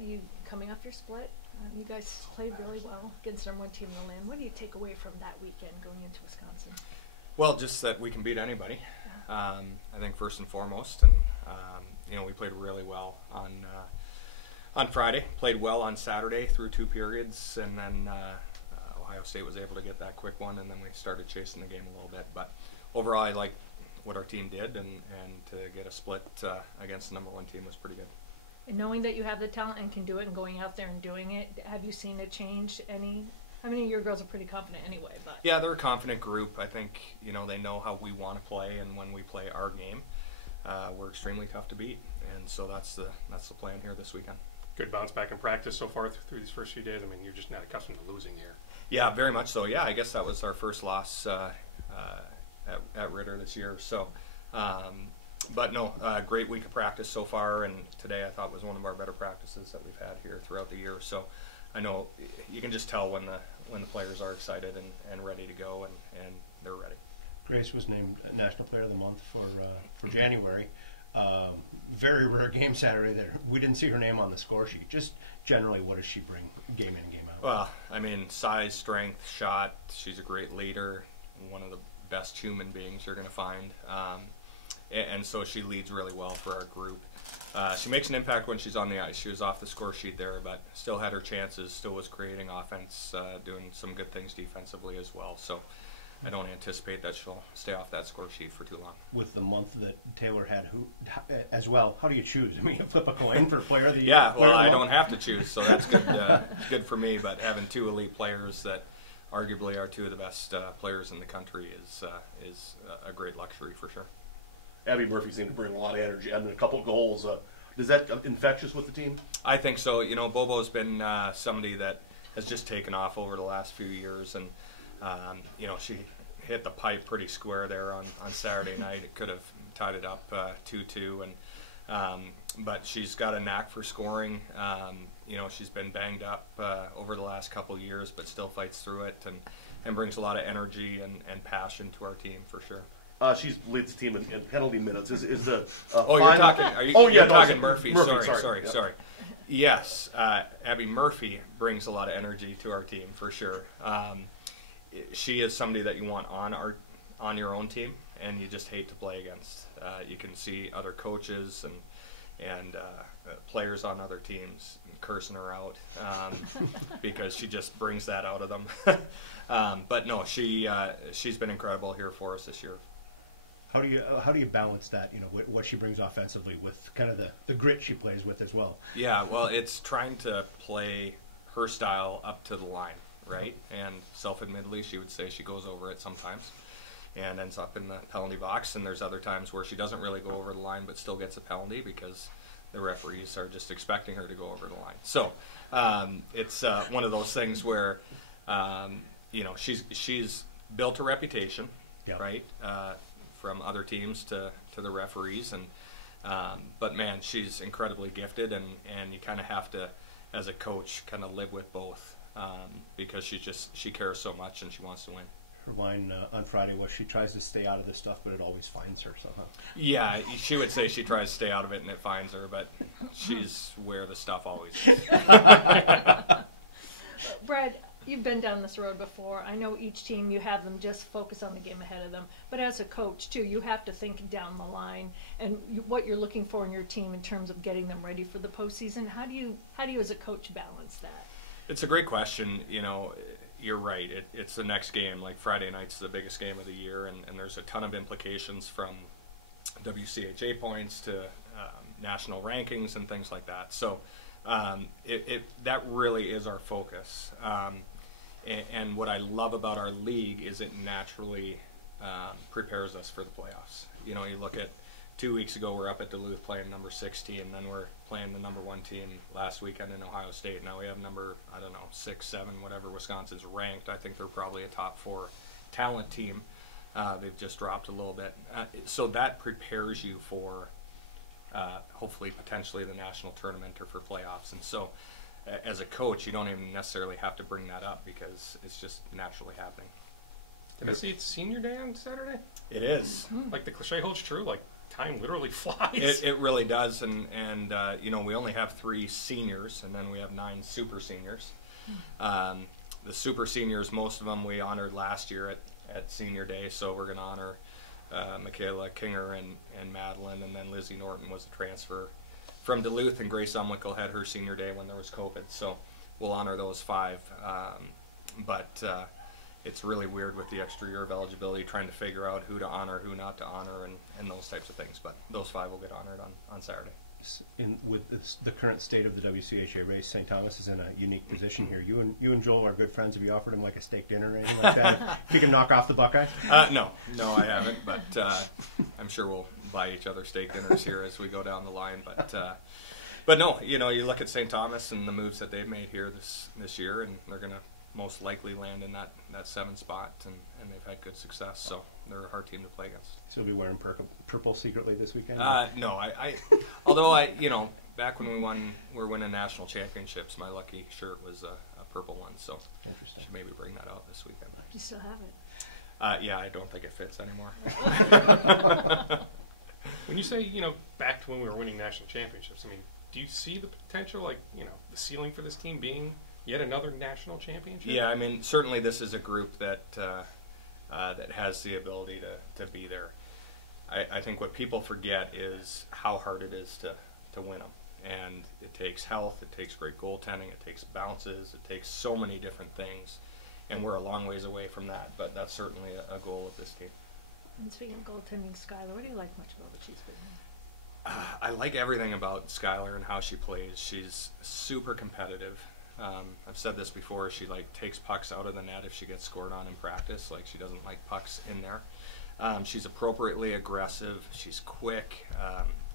You coming off your split? You guys played really well against number one team in the land. What do you take away from that weekend going into Wisconsin? Well, just that we can beat anybody. Yeah. I think first and foremost, and we played really well on Friday. Played well on Saturday through 2 periods, and then Ohio State was able to get that quick one, and then we started chasing the game a little bit. But overall, I like what our team did, and to get a split against the number one team was pretty good. And knowing that you have the talent and can do it and going out there and doing it, have you seen it change any? I mean, your girls are pretty confident anyway, but. Yeah, they're a confident group. I think, they know how we want to play, and when we play our game, we're extremely tough to beat. And so that's the plan here this weekend. Good bounce back in practice so far through these first few days. I mean, you're just not accustomed to losing here. Yeah, very much so. Yeah, I guess that was our first loss at Ritter this year. So, but no, great week of practice so far, and today I thought was one of our better practices that we've had here throughout the year. So I know you can just tell when the players are excited and ready to go, and they're ready. Grace was named National Player of the Month for January. Very rare game Saturday there. We didn't see her name on the score sheet. Just generally, what does she bring game in and game out? Well, I mean, size, strength, shot. She's a great leader, one of the best human beings you're going to find. And so she leads really well for our group. She makes an impact when she's on the ice. She was off the score sheet there, but still had her chances, still was creating offense, doing some good things defensively as well. So I don't anticipate that she'll stay off that score sheet for too long. With the month that Taylor had as well, how do you choose? I mean, you flip a coin for player of the year? Yeah, well, I don't have to choose, so that's good, good for me. But having 2 elite players that arguably are 2 of the best players in the country is a great luxury for sure. Abbey Murphy seemed to bring a lot of energy and a couple of goals. Is that infectious with the team? I think so. Bobo's been somebody that has just taken off over the last few years, and she hit the pipe pretty square there on Saturday night. It could have tied it up 2-2, but she's got a knack for scoring. She's been banged up over the last couple of years, but still fights through it and brings a lot of energy and passion to our team for sure. She leads the team in penalty minutes. Is the you're talking? You're talking Murphy? Murphy. Sorry. Yes, Abbey Murphy brings a lot of energy to our team for sure. She is somebody that you want on your own team, and you just hate to play against. You can see other coaches and players on other teams cursing her out because she just brings that out of them. But no, she's been incredible here for us this year. How do you balance that? What she brings offensively with kind of the grit she plays with as well. Yeah, well, it's trying to play her style up to the line, right? And self-admittedly, she would say she goes over it sometimes and ends up in the penalty box. And there's other times where she doesn't really go over the line, but still gets a penalty because the referees are just expecting her to go over the line. So it's one of those things where she's built a reputation, yeah. Right? From other teams to the referees, and but man, she's incredibly gifted, and you kind of have to, as a coach, kind of live with both because she cares so much and she wants to win. Her line on Friday was she tries to stay out of this stuff, but it always finds her somehow. Yeah, she would say she tries to stay out of it and it finds her, but she's where the stuff always is. Brad, you've been down this road before. I know each team, you have them just focus on the game ahead of them. But as a coach, too, you have to think down the line and what you're looking for in your team in terms of getting them ready for the postseason. How do you as a coach, balance that? It's a great question. You're right. It's the next game. Like Friday night's the biggest game of the year, and there's a ton of implications from WCHA points to national rankings and things like that. So that really is our focus. And what I love about our league is it naturally prepares us for the playoffs. You look at 2 weeks ago, we're up at Duluth playing number 16, and then we're playing the number 1 team last weekend in Ohio State. Now we have number, 6, 7, whatever Wisconsin's ranked. I think they're probably a top 4 talent team. They've just dropped a little bit. So that prepares you for hopefully potentially the national tournament or for playoffs. And so as a coach, you don't even necessarily have to bring that up because it's just naturally happening. Did I see it's senior day on Saturday? It is. Like the cliche holds true, like time literally flies. It really does, and you know, we only have 3 seniors, and then we have 9 super seniors. The super seniors, most of them we honored last year at Senior Day, so we're going to honor Michaela Kinger and Madeline, and then Lizzie Norton was a transfer from Duluth, and Grace Zumwinkle had her Senior Day when there was COVID, so we'll honor those 5. But it's really weird with the extra year of eligibility, trying to figure out who to honor, who not to honor, and those types of things. But those 5 will get honored on Saturday. With the current state of the WCHA race, St. Thomas is in a unique position here. You and Joel are good friends. Have you offered him like a steak dinner or anything like that? If you can knock off the Buckeye? No, I haven't. But I'm sure we'll buy each other steak dinners here as we go down the line. But no, you know, you look at St. Thomas and the moves that they've made here this year, and they're going to most likely land in that 7th spot, and they've had good success. So they're a hard team to play against. So you'll be wearing purple secretly this weekend? No, although you know, back when we're winning national championships, my lucky shirt was a purple one. So interesting. Should maybe bring that out this weekend. You still have it? Yeah, I don't think it fits anymore. When you say, you know, back to when we were winning national championships, I mean, do you see the potential, like, you know, the ceiling for this team being yet another national championship? Yeah, I mean, certainly this is a group that has the ability to be there. I think what people forget is how hard it is to win them. And it takes health, it takes great goaltending, it takes bounces, it takes so many different things. And we're a long ways away from that, but that's certainly a goal of this team. And speaking of goaltending, Skylar, what do you like much about what she's been? I like everything about Skylar and how she plays. She's super competitive. I've said this before. She takes pucks out of the net if she gets scored on in practice. Like, she doesn't like pucks in there. She's appropriately aggressive. She's quick.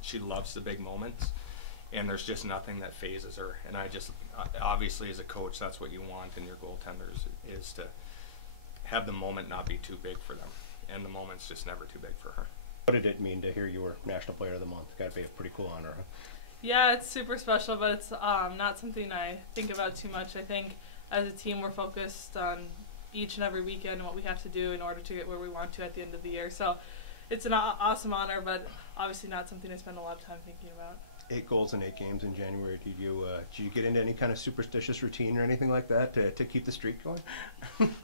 She loves the big moments, and there's just nothing that phases her. And I just obviously, as a coach, that's what you want in your goaltenders, is to have the moment not be too big for them, and the moment's just never too big for her. What did it mean to hear you were National Player of the Month? Got to be a pretty cool honor, huh? Yeah, it's super special, but it's not something I think about too much. I think as a team we're focused on each and every weekend and what we have to do in order to get where we want to at the end of the year. So it's an awesome honor, but obviously not something I spend a lot of time thinking about. 8 goals in 8 games in January. Did you get into any kind of superstitious routine or anything like that to keep the streak going?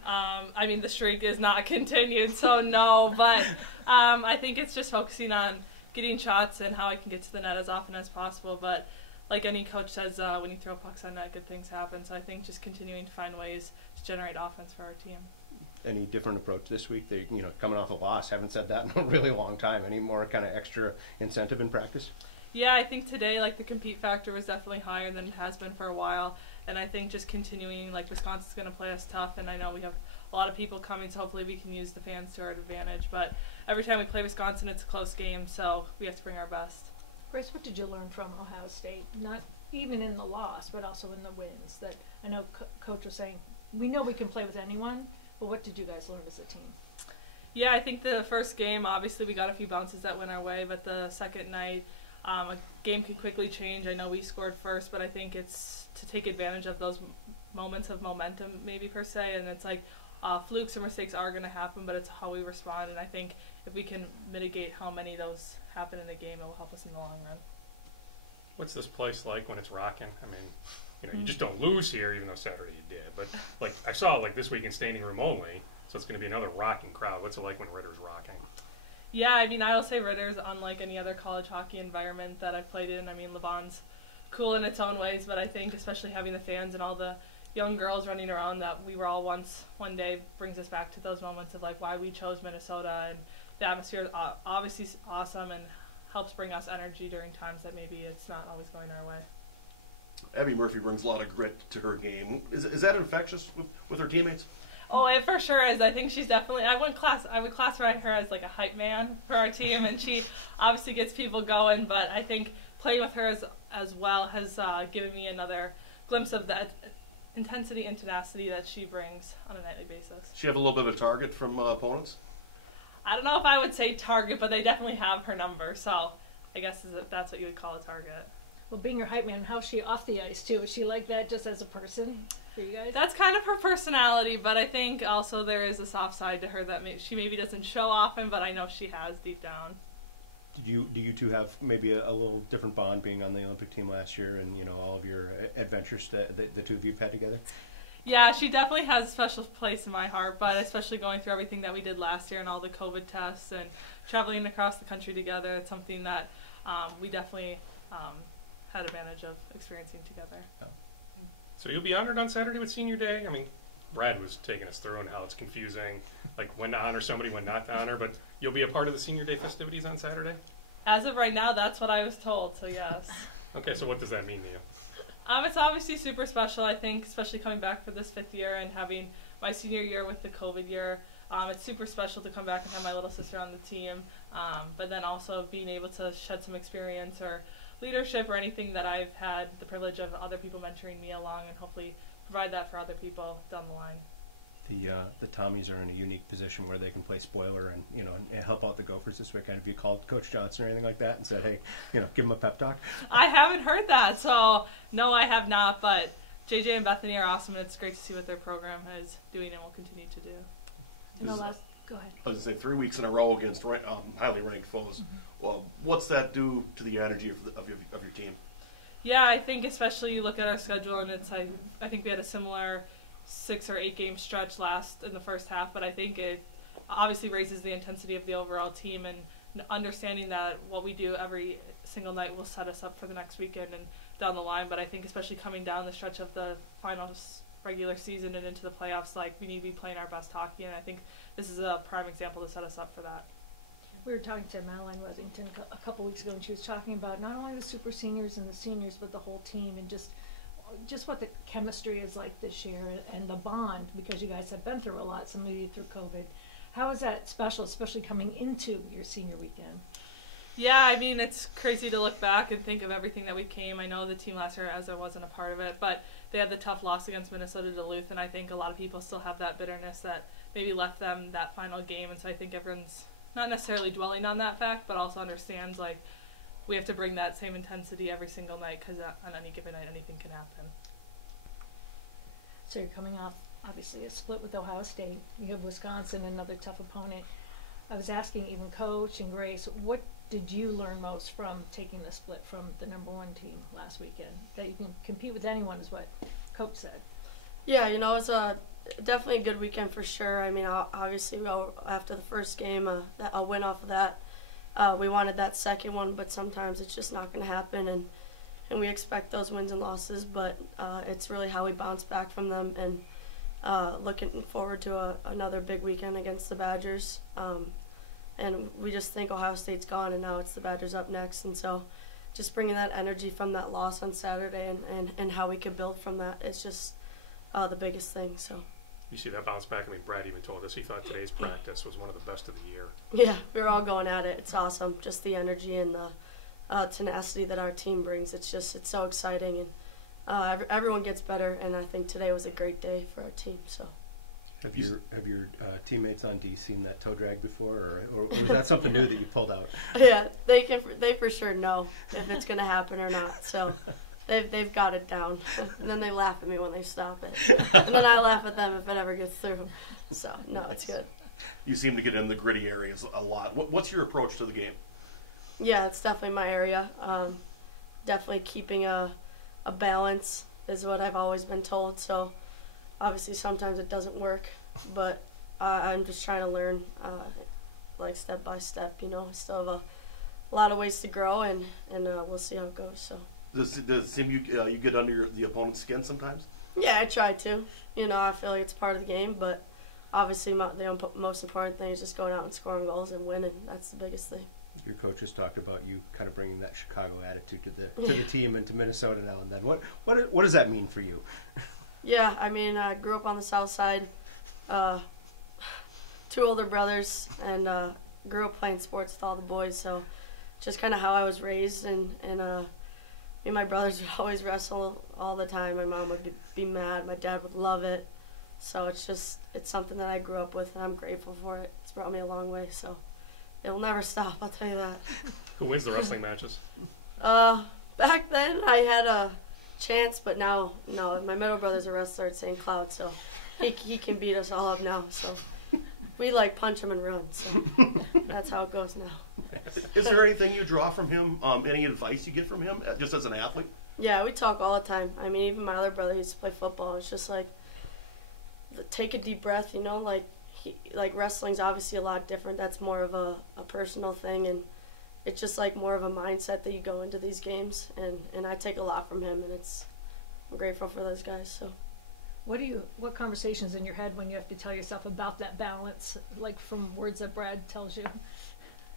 I mean, the streak is not continued, so no, but I think it's just focusing on getting shots and how I can get to the net as often as possible. But like any coach says, when you throw pucks on net, good things happen. So I think just continuing to find ways to generate offense for our team. Any different approach this week? They, you know, coming off a loss, haven't said that in a really long time. Any more kind of extra incentive in practice? Yeah, I think today, like, the compete factor was definitely higher than it has been for a while. And I think just continuing, like, Wisconsin's going to play us tough, and I know we have a lot of people coming, so hopefully we can use the fans to our advantage. But every time we play Wisconsin, it's a close game, so we have to bring our best. Grace, what did you learn from Ohio State? Not even in the loss, but also in the wins. That I know Coach was saying, we know we can play with anyone, but what did you guys learn as a team? Yeah, I think the first game, obviously we got a few bounces that went our way, but the second night, a game can quickly change. I know we scored first, but I think it's to take advantage of those moments of momentum, maybe per se, and it's like flukes or mistakes are going to happen, but it's how we respond, and I think if we can mitigate how many of those happen in a game, it will help us in the long run. What's this place like when it's rocking? I mean, you know, you just don't lose here, even though Saturday you did. But like I saw, like this week in standing room only, so it's going to be another rocking crowd. What's it like when Ritter's rocking? Yeah, I mean, I will say Ritter's unlike any other college hockey environment that I've played in. I mean, Levon's cool in its own ways, but I think especially having the fans and all the young girls running around that we were all once one day brings us back to those moments of like why we chose Minnesota, and the atmosphere is obviously awesome and helps bring us energy during times that maybe it's not always going our way. Abby Murphy brings a lot of grit to her game. Is that infectious with her teammates? Oh, it for sure is. I think she's definitely. I would classify her as like a hype man for our team, and she obviously gets people going. But I think playing with her as well has given me another glimpse of the intensity and tenacity that she brings on a nightly basis. She have a little bit of a target from opponents? I don't know if I would say target, but they definitely have her number. So I guess that's what you would call a target. Well, being your hype man, how's she off the ice too? Is she like that just as a person for you guys? That's kind of her personality, but I think also there is a soft side to her that she maybe doesn't show often, but I know she has deep down. Do you two have maybe a little different bond being on the Olympic team last year, and all of your adventures that the two of you have had together? Yeah, she definitely has a special place in my heart, but especially going through everything that we did last year and all the COVID tests and traveling across the country together, it's something that we definitely had advantage of experiencing together. So you'll be honored on Saturday with Senior Day? I mean, Brad was taking us through and how it's confusing, like when to honor somebody, when not to honor, but you'll be a part of the Senior Day festivities on Saturday? As of right now, that's what I was told, so yes. Okay, so what does that mean to you? It's obviously super special, I think, especially coming back for this 5th year and having my senior year with the COVID year. It's super special to come back and have my little sister on the team, but then also being able to shed some experience or leadership or anything that I've had the privilege of other people mentoring me along, and hopefully provide that for other people down the line. The Tommies are in a unique position where they can play spoiler and help out the Gophers this weekend. Have you called Coach Johnson or anything like that and said, hey, give him a pep talk? I haven't heard that, so no, I have not, but JJ and Bethany are awesome, and it's great to see what their program is doing and will continue to do. Go ahead. I was going to say 3 weeks in a row against highly ranked foes. Mm-hmm. Well, what's that do to the energy of your team? Yeah, I think especially you look at our schedule, and it's I think we had a similar 6 or 8 game stretch in the first half, but I think it obviously raises the intensity of the overall team, and understanding that what we do every single night will set us up for the next weekend and down the line. But I think especially coming down the stretch of the final regular season and into the playoffs, we need to be playing our best hockey, and I think this is a prime example to set us up for that. We were talking to Madeline Wesington a couple weeks ago, and she was talking about not only the super seniors and the seniors, but the whole team, and just what the chemistry is like this year and the bond, because you guys have been through a lot, some of you through COVID. How is that special, especially coming into your senior weekend? Yeah, I mean, it's crazy to look back and think of everything that we came. I know the team last year, as I wasn't a part of it, but they had the tough loss against Minnesota Duluth, and I think a lot of people still have that bitterness that maybe left them that final game, and so I think everyone's not necessarily dwelling on that fact, but also understands, we have to bring that same intensity every single night, because on any given night, anything can happen. So you're coming off, obviously, a split with Ohio State. You have Wisconsin, another tough opponent. I was asking even Coach and Grace, what did you learn most from taking the split from the #1 team last weekend? That you can compete with anyone is what Coach said. Yeah, it's definitely a good weekend for sure. I mean, obviously, after the first game, a win off of that, we wanted that second one, but sometimes it's just not going to happen, and we expect those wins and losses, but it's really how we bounce back from them, and looking forward to another big weekend against the Badgers. And we just think Ohio State's gone, and now it's the Badgers up next, and so just bringing that energy from that loss on Saturday and how we could build from that is just the biggest thing. So You see that bounce back? I mean, Brad even told us he thought today's practice was one of the best of the year. Yeah, we were all going at it. It's awesome, just the energy and the tenacity that our team brings. It's so exciting, and everyone gets better, and I think today was a great day for our team. So. Have your teammates on D seen that toe drag before, or was that something new that you pulled out? Yeah, they for sure know if it's going to happen or not. So they've got it down, and then they laugh at me when they stop it, and then I laugh at them if it ever gets through. So no, it's good. You seem to get in the gritty areas a lot. What's your approach to the game? Yeah, it's definitely my area. Definitely keeping a balance is what I've always been told. So. Obviously, sometimes it doesn't work, but I'm just trying to learn, step by step. I still have a lot of ways to grow, and we'll see how it goes. So. Does it seem you get under the opponent's skin sometimes? Yeah, I try to. I feel like it's part of the game, but obviously the most important thing is just going out and scoring goals and winning. That's the biggest thing. Your coach has talked about you kind of bringing that Chicago attitude to the team and to Minnesota now and then. What does that mean for you? Yeah, I mean, I grew up on the south side, 2 older brothers, and grew up playing sports with all the boys, so just kind of how I was raised, and me and my brothers would always wrestle all the time. My mom would be mad, my dad would love it, so it's something that I grew up with, and I'm grateful for it. It's brought me a long way, so it will never stop, I'll tell you that. Who wins the wrestling matches? Back then, I had a chance, but now, no. My middle brother's a wrestler at St. Cloud, so he can beat us all up now. So we punch him and run. So that's how it goes now. Is there anything you draw from him? Any advice you get from him, just as an athlete? Yeah, we talk all the time. I mean, even my other brother used to play football. It's just like, take a deep breath, you know, like wrestling's obviously a lot different. That's more of a personal thing, and it's just like more of a mindset that you go into these games, and I take a lot from him, and I'm grateful for those guys. So what conversations in your head when you have to tell yourself about that balance, like from words that Brad tells you?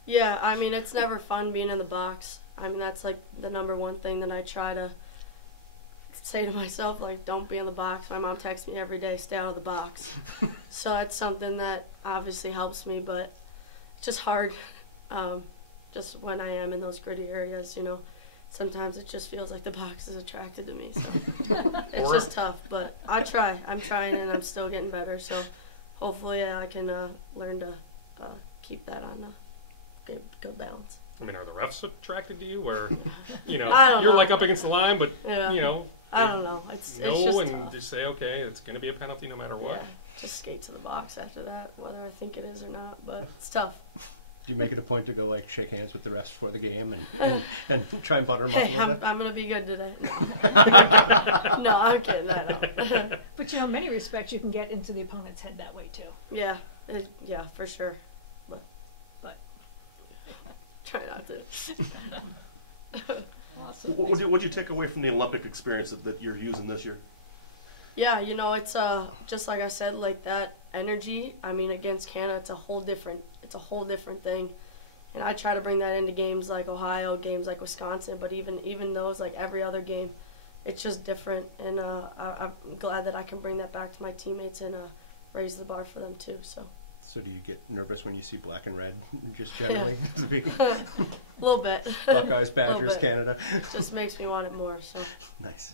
Yeah, I mean, it's never fun being in the box. I mean, that's like the number one thing that I try to say to myself, like, don't be in the box. My mom texts me every day, stay out of the box. So that's something that obviously helps me, but it's just hard. Just when I am in those gritty areas, you know, sometimes it just feels like the box is attracted to me. So it's just tough, but I try. I'm trying, and I'm still getting better. So hopefully I can learn to keep that on a good balance. I mean, are the refs attracted to you, where you know I don't you're know. like up against the line, but Yeah. you know, I don't know. It's no, just and tough. just say, okay, it's going to be a penalty no matter what. Yeah, just skate to the box after that, whether I think it is or not. But it's tough. Do you make it a point to go like shake hands with the refs before the game and try and butter them Hey, up a little I'm gonna be good today. No, no, I'm kidding. I don't. But you know, in many respects, you can get into the opponent's head that way too. Yeah, yeah, for sure. But try not to. Awesome. What did you take away from the Olympic experience that you're using this year? Yeah, you know, it's just like I said, like that energy. I mean, against Canada, it's a whole different thing. And I try to bring that into games like Ohio, games like Wisconsin, but even those, like every other game, it's just different. And I'm glad that I can bring that back to my teammates and raise the bar for them too. So So do you get nervous when you see black and red, just generally? a little bit. Buckeyes, Badgers, Little bit. Canada. Just makes me want it more. So Nice.